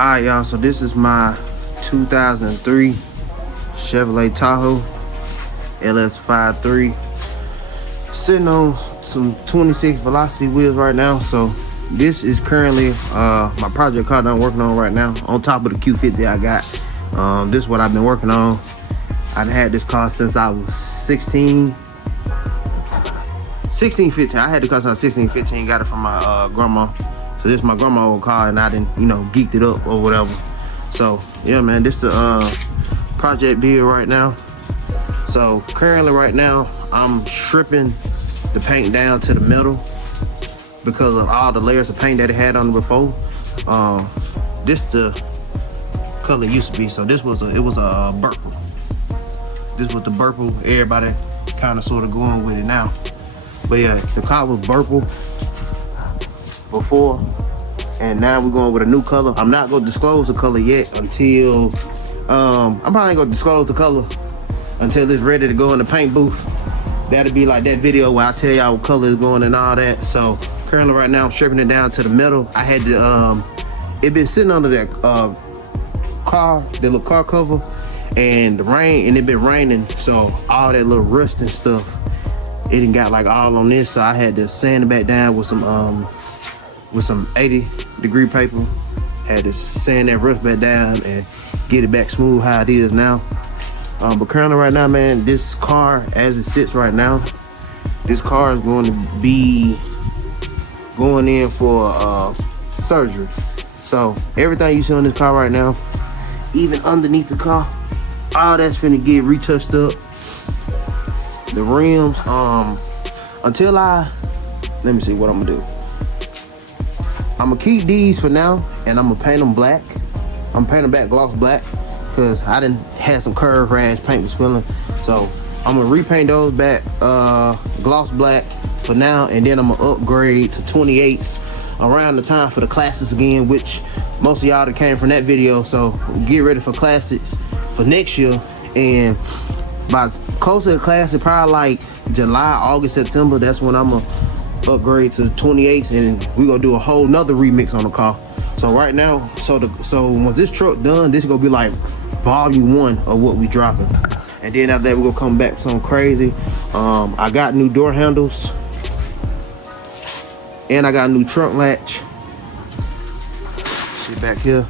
Alright, y'all, so this is my 2003 Chevrolet Tahoe LS53, sitting on some 26 velocity wheels right now. So this is currently my project car that I'm working on right now, on top of the Q50 I got. This is what I've been working on. I've had this car since I was 16, 15. I had the car since I was 16, 15, got it from my grandma. So this is my grandma's old car, and I didn't, geeked it up or whatever. So yeah, man, this the project build right now. So currently right now, I'm stripping the paint down to the metal because of all the layers of paint that it had on it before. This the color it used to be. So this was it was a purple. This was the purple. Everybody kind of sort of going with it now. But yeah, the car was purple before, and now we're going with a new color. I'm not gonna disclose the color yet until I'm probably gonna disclose the color until it's ready to go in the paint booth. That'll be like that video where I tell y'all what color is going and all that. So currently right now I'm stripping it down to the metal. I had to it been sitting under that car, that little car cover, and the rain, and it been raining, so all that little rust and stuff, it done got like all on this. So I had to sand it back down with some 80-degree paper. Had to sand that rust back down and get it back smooth how it is now. But currently right now, man, this car as it sits right now, this car is going to be going in for surgery. So everything you see on this car right now, even underneath the car, all that's finna get retouched up. The rims, until let me see what I'm gonna do. I'm gonna keep these for now, and I'm gonna paint them black. I'm painting back gloss black because I didn't have some curve rash, paint was spilling. So I'm gonna repaint those back gloss black for now, and then I'm gonna upgrade to 28's around the time for the classics again, which most of y'all that came from that video. So get ready for classics for next year, and by closer to classic, probably like July, August, September, that's when I'm gonna upgrade to 28's, and we're gonna do a whole nother remix on the car. So right now, so once this truck done, this is gonna be like volume 1 of what we dropping, and then after that we're gonna come back with something crazy. I got new door handles, and I got a new trunk latch. See back here,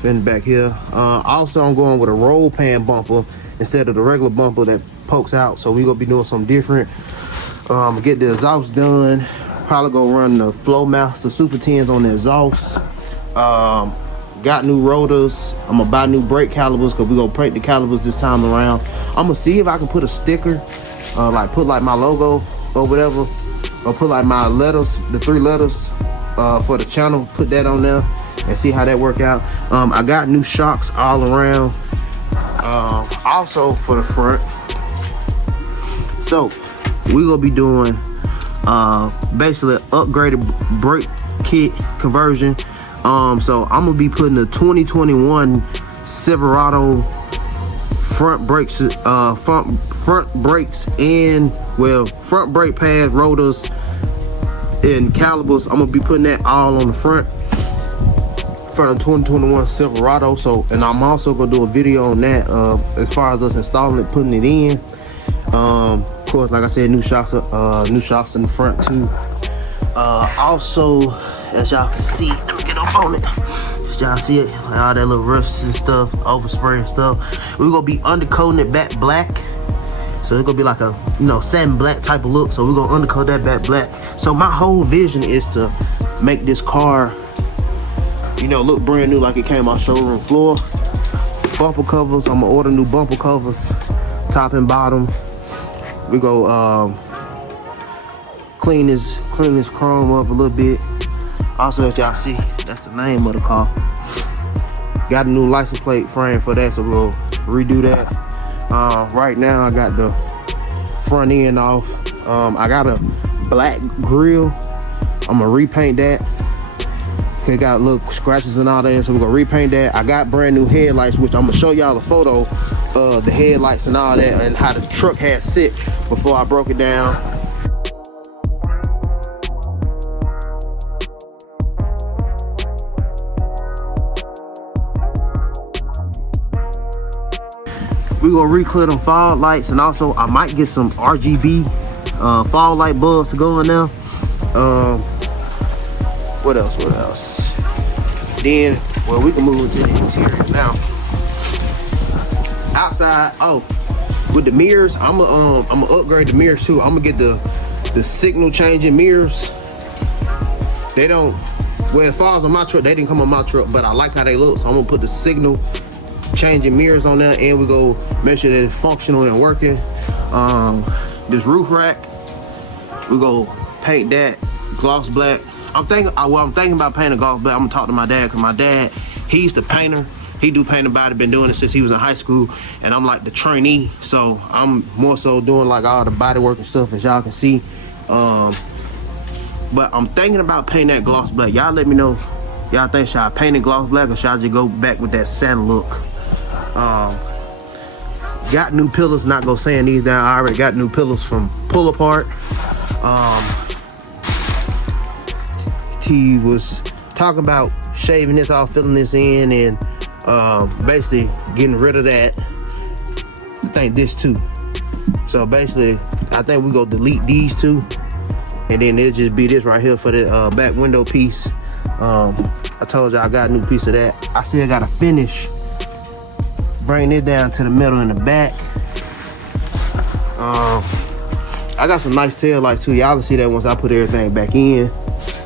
fin back here. Also I'm going with a roll pan bumper instead of the regular bumper that pokes out. So we're gonna be doing something different. Get the exhaust done. Probably gonna run the Flowmaster Super 10s on the exhaust. Got new rotors. I'm gonna buy new brake calipers because we're gonna paint the calipers this time around. I'm gonna see if I can put a sticker, like put like my logo or whatever, or put like my letters, the 3 letters for the channel, put that on there and see how that work out. I got new shocks all around, also for the front. So we're gonna be doing basically upgraded brake kit conversion. So I'm gonna be putting the 2021 Silverado front brakes, front brakes, and front brake pads, rotors, and calipers. I'm gonna be putting that all on the front for the 2021 Silverado. So, and I'm also gonna do a video on that as far as us installing it, putting it in. Of course, like I said, new shocks in the front too. Also, as y'all can see, let me get up on it. Y'all see it, all that little rust and stuff, overspray and stuff. We're gonna be undercoating it back black, so it's gonna be like a satin black type of look. So we're gonna undercoat that back black. So my whole vision is to make this car, look brand new, like it came off showroom floor. Bumper covers, I'm gonna order new bumper covers, top and bottom. We go clean this chrome up a little bit. Also, as y'all see, that's the name of the car. Got a new license plate frame for that, so we'll redo that. Right now I got the front end off. I got a black grill. I'm gonna repaint that. It got little scratches and all that, so we're gonna repaint that. I got brand new headlights, which I'm gonna show y'all a photo of the headlights and all that, and how the truck had sit before I broke it down. We gonna re-clear them fog lights, and also I might get some RGB fog light bulbs to go in there. What else? Then, well, we can move into the interior now. Outside, with the mirrors, I'm gonna upgrade the mirrors too. I'm gonna get the signal changing mirrors. They don't, well, as far as on my truck, they didn't come on my truck, but I like how they look, so I'm gonna put the signal changing mirrors on there, and we go make sure that it's functional and working. This roof rack, we go paint that gloss black. I'm thinking about painting gloss black. I'm gonna talk to my dad, because my dad, he's the painter. He do painting body, been doing it since he was in high school, and I'm like the trainee, so I'm more so doing like all the body work and stuff, as y'all can see. But I'm thinking about painting that gloss black. Y'all let me know. Y'all think should I paint it gloss black, or should I just go back with that satin look? Got new pillars, not gonna sand these down. I already got new pillars from Pull Apart. He was talking about shaving this off, filling this in, and basically getting rid of that. I think this too. So basically, I think we go delete these two, and then it'll just be this right here for the back window piece. I told you I got a new piece of that. I still gotta finish bring it down to the middle and the back. I got some nice tail lights too. Y'all will see that once I put everything back in.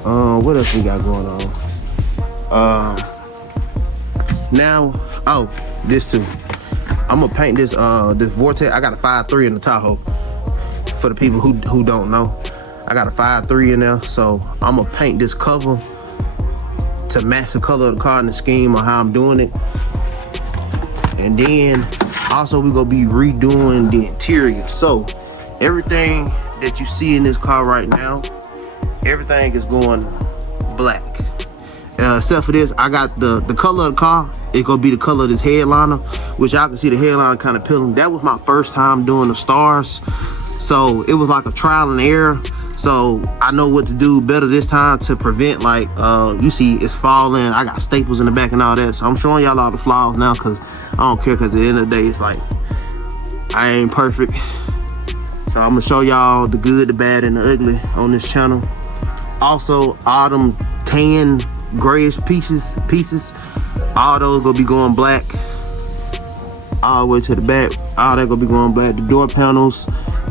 What else we got going on? Now, this too. I'm gonna paint this this Vortex. I got a 5.3 in the Tahoe. For the people who don't know, I got a 5.3 in there. So I'm gonna paint this cover to match the color of the car and the scheme on how I'm doing it. And then also we gonna be redoing the interior. So everything that you see in this car right now, everything is going black. Except for this, I got the color of the car. It's gonna be the color of this headliner, which y'all can see the headliner kind of peeling. That was my first time doing the stars, so it was like a trial and error. So I know what to do better this time to prevent, like, you see it's falling. I got staples in the back and all that. So I'm showing y'all all the flaws now, because I don't care, because at the end of the day, it's like, I ain't perfect. So I'm gonna show y'all the good, the bad, and the ugly on this channel. Also, all them tan, grayish pieces, all those gonna be going black. All the way to the back, all that gonna be going black. The door panels,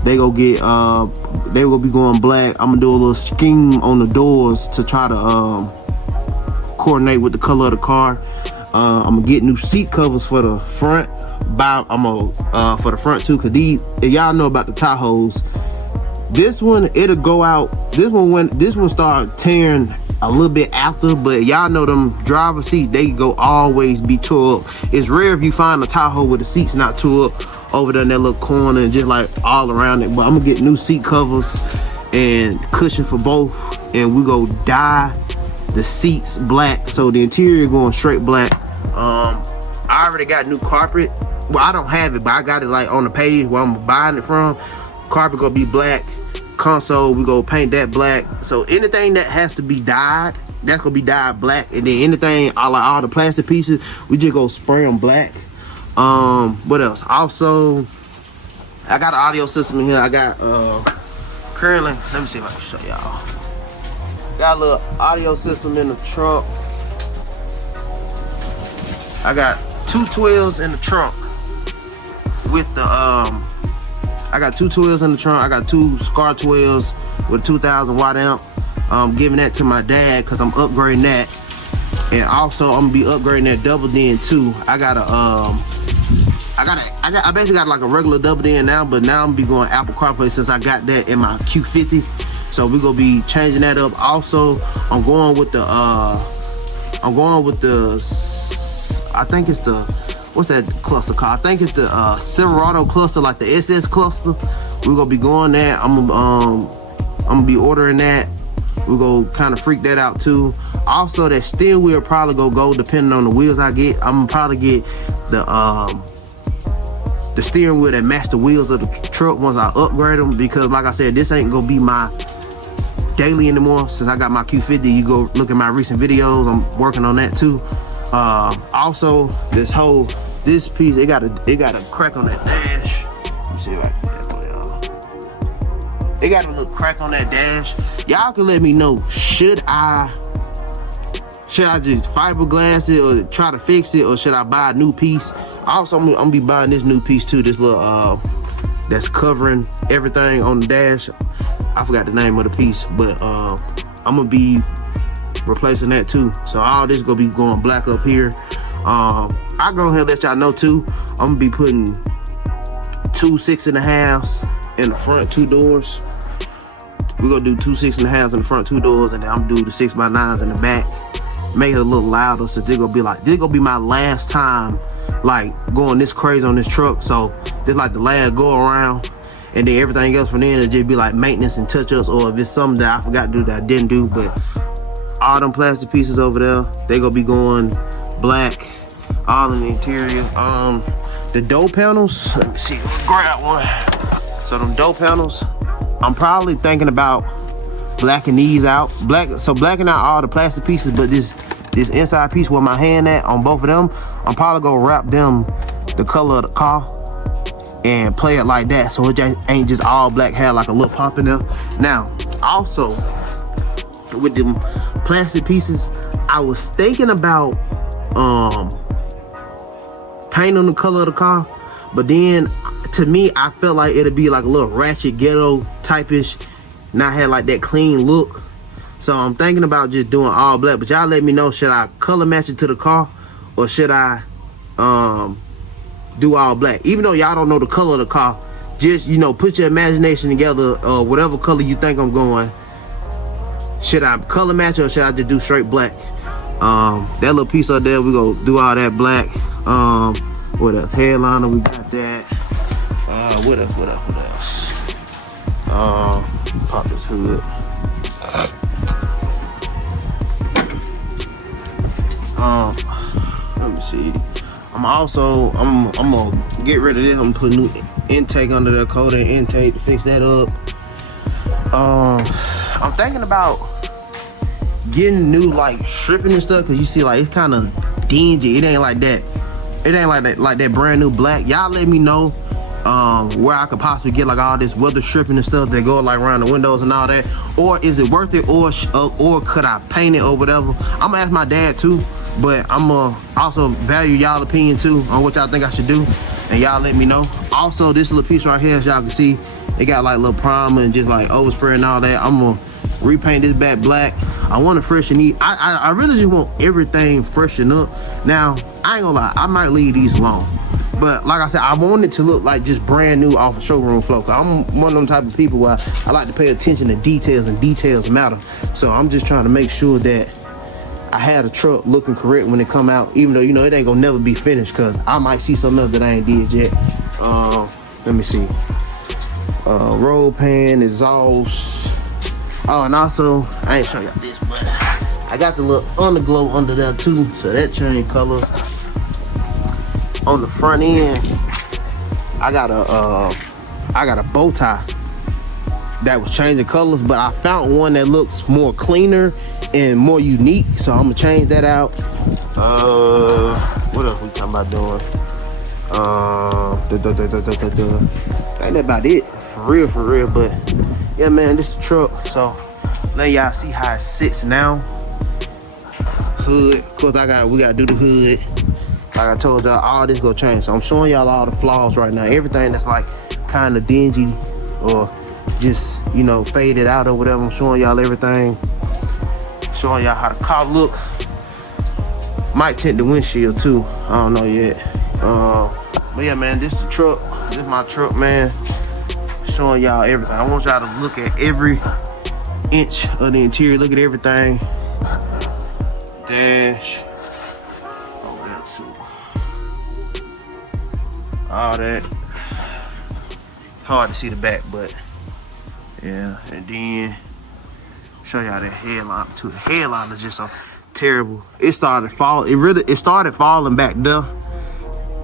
they gonna be going black. I'm gonna do a little scheme on the doors to try to coordinate with the color of the car. I'm gonna get new seat covers for the front. For the front too, cause these, if y'all know about the Tahoes, this one it'll go out. This one start tearing a little bit after, but y'all know them driver seats, they go always be tore up. It's rare if you find a Tahoe with the seats not tore up over there in that little corner and just like all around it. But I'm gonna get new seat covers and cushion for both, and we go dye the seats black, so the interior going straight black. I already got new carpet. Well, I don't have it, but I got it like on the page where I'm buying it from. Carpet gonna be black. Console, we go paint that black. So anything that has to be dyed, that's gonna be dyed black. And then anything, all the plastic pieces, we just go spray them black. What else? Also, I got an audio system in here. I got currently, let me see if I can show y'all. Got a little audio system in the trunk. I got two 12s in the trunk with the I got two 12s in the trunk. I got two Scar 12s with a 2,000 watt amp. I'm giving that to my dad because I'm upgrading that. And also I'm gonna be upgrading that double DIN too. I basically got like a regular double DIN now, but now I'm gonna be going Apple CarPlay since I got that in my Q50. So we're gonna be changing that up. Also, I'm going with the I think it's the, what's that cluster called? I think it's the Silverado cluster, like the SS cluster. We're gonna be going that. I'm gonna be ordering that. We're gonna kind of freak that out too. Also, that steering wheel probably gonna go depending on the wheels I get. I'm gonna probably get the steering wheel that match the wheels of the truck once I upgrade them, because like I said, this ain't gonna be my daily anymore. Since I got my Q50, you go look at my recent videos. I'm working on that too. Also, this whole this piece, it got a crack on that dash. Let me see if I can get that for y'all. It got a little crack on that dash. Y'all can let me know, should I just fiberglass it or try to fix it, or should I buy a new piece? Also, I'm gonna be buying this new piece too, this little that's covering everything on the dash. I forgot the name of the piece, but I'm gonna be replacing that too. So all this gonna be going black up here. I go ahead and let y'all know too, I'm gonna be putting 2 6.5s in the front 2 doors. We're gonna do 2 6.5s in the front 2 doors, and then I'm gonna do the 6x9s in the back. Make it a little louder, so this gonna be my last time like going this crazy on this truck. So this like the last go around, and then everything else from then it'll just be like maintenance and touch-ups, or if it's something that I forgot to do that I didn't do. But all them plastic pieces over there, they gonna be going black, all in the interior. The door panels, let me see, grab one. So them door panels, I'm probably thinking about blacking these out. Blacking out all the plastic pieces, but this inside piece where my hand at on both of them, I'm probably gonna wrap them the color of the car and play it like that, so it just ain't just all black, have like a little pop in there. Now, also with them plastic pieces, I was thinking about paint on the color of the car, but then to me, I felt like it'd be like a little ratchet ghetto type-ish, not have like that clean look. So I'm thinking about just doing all black, but y'all let me know, should I color match it to the car, or should I do all black? Even though y'all don't know the color of the car, just, you know, put your imagination together, whatever color you think I'm going. Should I color match, or should I just do straight black? That little piece up there, we gonna do all that black. What else? Headliner, we got that. What else? Pop this hood. Let me see. I'm gonna get rid of this. I'm gonna put new intake under the coating intake to fix that up. I'm thinking about getting new like stripping and stuff, cause you see like it's kind of dingy. It ain't like that. It ain't like that brand new black. Y'all let me know where I could possibly get like all this weather stripping and stuff that go like around the windows and all that, or is it worth it, or could I paint it or whatever. I'm gonna ask my dad too, but I'm gonna also value y'all opinion too on what y'all think I should do, and y'all let me know. Also, this little piece right here, as y'all can see, it got like little primer and just like overspray and all that. I'm gonna repaint this back black. I want to freshen these. I really just want everything freshened up. Now, I ain't gonna lie, I might leave these alone, but like I said, I want it to look like just brand new off a showroom floor. I'm one of them type of people where I like to pay attention to details, and details matter. So I'm just trying to make sure that I had a truck looking correct when it come out, even though, you know, it ain't gonna never be finished, cause I might see something else that I ain't did yet. Let me see. Roll pan, exhaust. Oh, and also, I ain't show y'all this, but I got the little underglow under there too, so that changed colors. On the front end, I got a bow tie that was changing colors, but I found one that looks more cleaner and more unique, so I'm gonna change that out. What else we talking about doing? Ain't that about it, for real. But yeah, man, this is the truck. So let y'all see how it sits now. Hood, of course, we gotta do the hood. Like I told y'all, all this gonna change. So I'm showing y'all all the flaws right now. Everything that's like kind of dingy or just, you know, faded out or whatever. I'm showing y'all everything. Showing y'all how the car look. Might tint the windshield too. I don't know yet. But yeah, man, this is the truck. This is my truck, man. Showing y'all everything. I want y'all to look at every inch of the interior. Look at everything. Dash. Over there too. All that. Hard to see the back, but yeah. And then show y'all that headline too. The headline is just so terrible. It started falling. It started falling back there,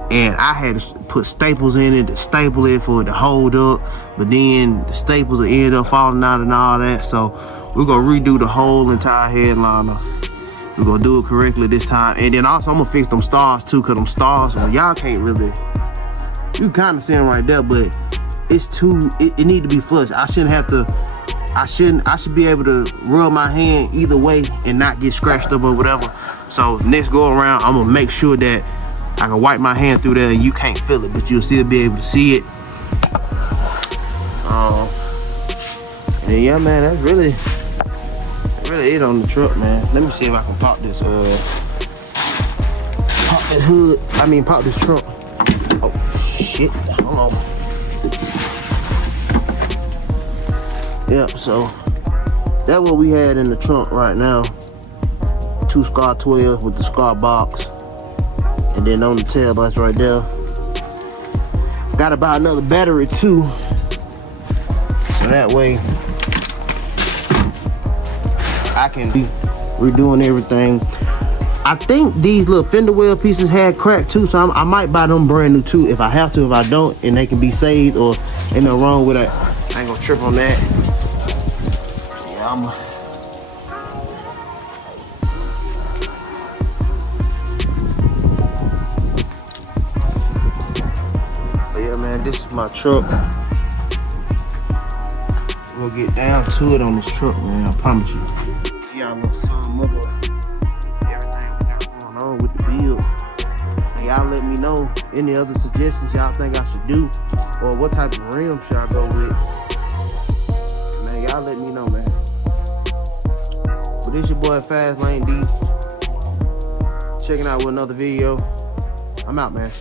and I had to put staples in it to staple it for it to hold up. But then the staples ended up falling out and all that. So we're gonna redo the whole entire headliner We're gonna do it correctly this time. And then also I'm gonna fix them stars too, cause them stars, well, y'all can't really, you kind of see them right there, but it's too, it need to be flushed. I should be able to rub my hand either way and not get scratched up or whatever. So next go around, I'm gonna make sure that I can wipe my hand through there and you can't feel it, but you'll still be able to see it. And then, yeah, man, that's really it on the truck, man. Let me see if I can pop this hood. Pop this trunk. Oh shit, hold on. Yep, so that's what we had in the trunk right now. 2 Scar 12 with the Scar box. And then on the tail lights right there. Got about another battery too. So that way I can be redoing everything. I think these little fender well pieces had cracked too, so I might buy them brand new too if I have to. If I don't, and they can be saved, or ain't no wrong with it, I ain't gonna trip on that. Yeah, but yeah, man, this is my truck. We'll get down to it on this truck, man. I promise you. Y'all know some of everything we got going on with the build. And y'all let me know any other suggestions y'all think I should do, or what type of rim should I go with. Man, y'all let me know, man. But this your boy Fast Lane D, checking out with another video. I'm out, man.